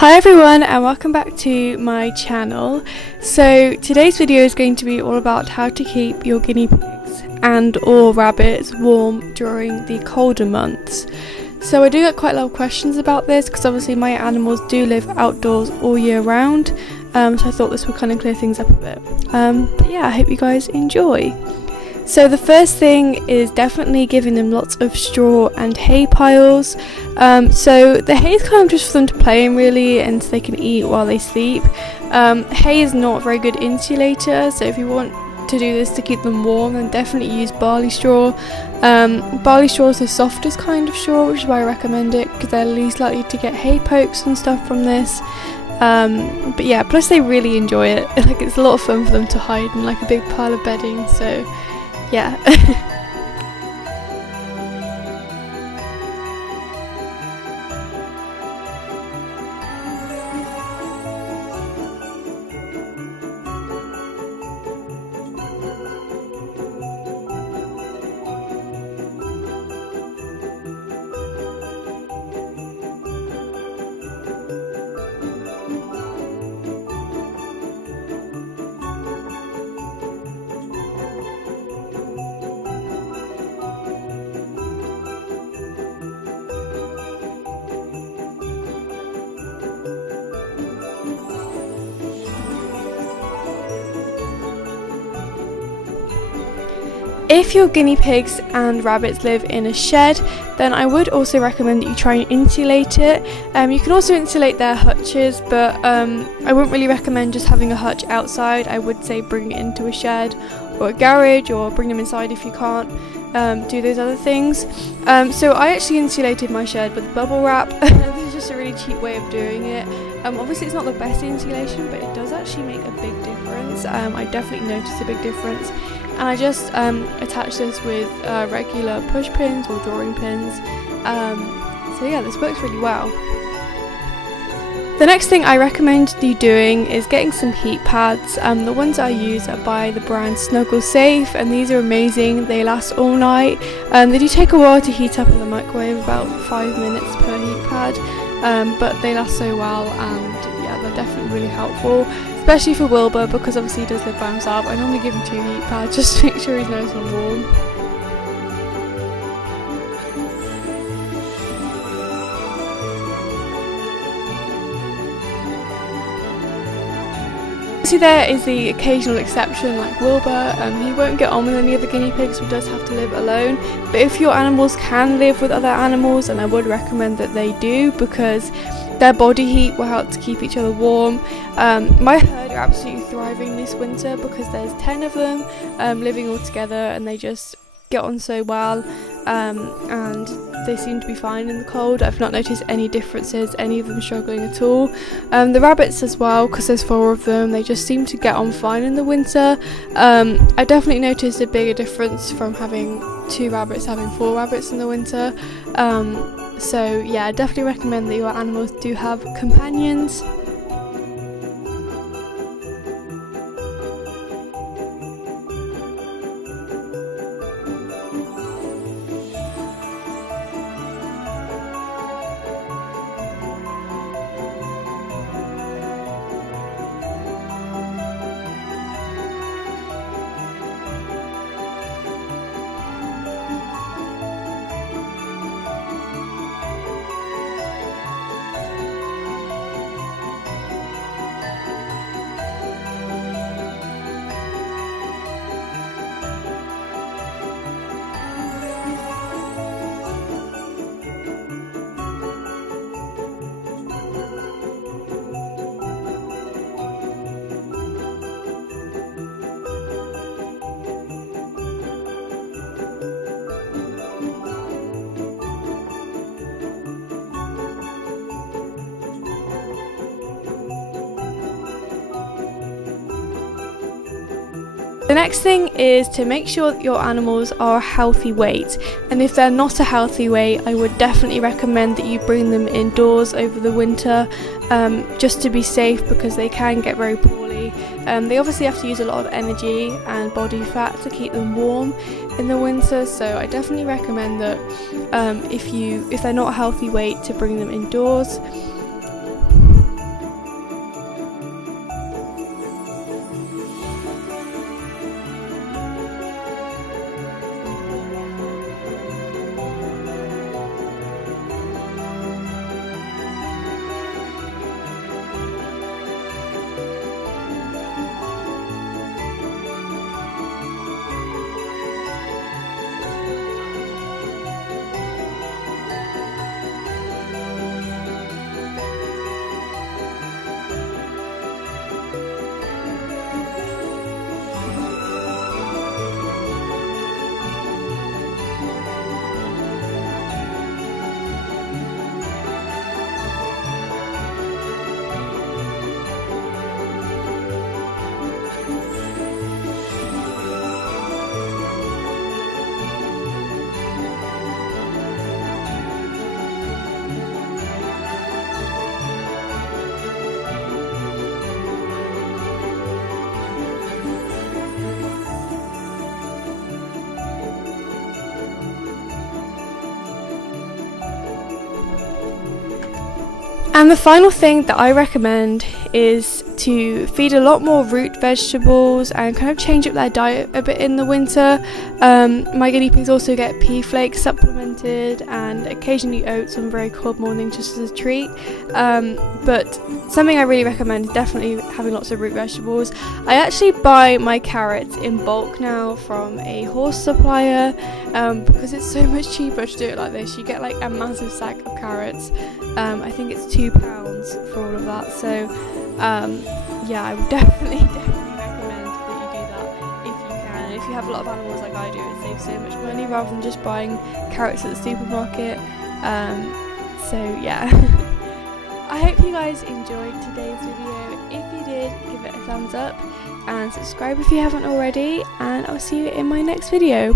Hi everyone and welcome back to my channel. So today's video is going to be all about how to keep your guinea pigs and or rabbits warm during the colder months. So I do get quite a lot of questions about this because obviously my animals do live outdoors all year round, so I thought this would kind of clear things up a bit. But yeah, I hope you guys enjoy. So the first thing is definitely giving them lots of straw and hay piles. So the hay is kind of just for them to play in really, and so they can eat while they sleep. Hay is not a very good insulator, so if you want to do this to keep them warm, then definitely use barley straw. Barley straw is the softest kind of straw, which is why I recommend it, because they're least likely to get hay pokes and stuff from this. But yeah, plus they really enjoy it. Like, it's a lot of fun for them to hide in like a big pile of bedding, so yeah. If your guinea pigs and rabbits live in a shed, then I would also recommend that you try and insulate it. You can also insulate their hutches, but I wouldn't really recommend just having a hutch outside. I would say bring it into a shed or a garage, or bring them inside if you can't do those other things. So I actually insulated my shed with bubble wrap. This is just a really cheap way of doing it. Obviously it's not the best insulation, but it does actually make a big difference. I definitely noticed a big difference. And I just attach this with regular push pins or drawing pins. So yeah, this works really well. The next thing I recommend you doing is getting some heat pads. The ones I use are by the brand Snuggle Safe, and these are amazing. They last all night. They do take a while to heat up in the microwave, about 5 minutes per heat pad, but they last so well, and yeah, they're definitely really helpful. Especially for Wilbur, because obviously he does live by himself. I normally give him 2 heat pads just to make sure he's nice and warm. Obviously there is the occasional exception like Wilbur. He won't get on with any other guinea pigs, so he does have to live alone. But if your animals can live with other animals, and I would recommend that they do, because their body heat will help to keep each other warm. My herd are absolutely thriving this winter because there's 10 of them living all together, and they just get on so well, and they seem to be fine in the cold. I've not noticed any differences, any of them struggling at all. The rabbits as well, because there's 4 of them, they just seem to get on fine in the winter. I definitely noticed a bigger difference from having 2 rabbits having 4 rabbits in the winter. So yeah, I definitely recommend that your animals do have companions. The next thing is to make sure that your animals are a healthy weight, and if they're not a healthy weight, I would definitely recommend that you bring them indoors over the winter, just to be safe, because they can get very poorly. They obviously have to use a lot of energy and body fat to keep them warm in the winter, so I definitely recommend that if they're not a healthy weight, to bring them indoors. And the final thing that I recommend is to feed a lot more root vegetables and kind of change up their diet a bit in the winter. My guinea pigs also get pea flakes supplemented and occasionally oats on very cold mornings just as a treat. But something I really recommend is definitely having lots of root vegetables. I actually buy my carrots in bulk now from a horse supplier because it's so much cheaper to do it like this. You get like a massive sack of carrots. I think it's £2 for all of that. So yeah, I would definitely recommend that you do that if you can. And if you have a lot of animals like I do, it saves so much money rather than just buying carrots at the supermarket. So yeah. I hope you guys enjoyed today's video. If you did, give it a thumbs up and subscribe if you haven't already, and I'll see you in my next video.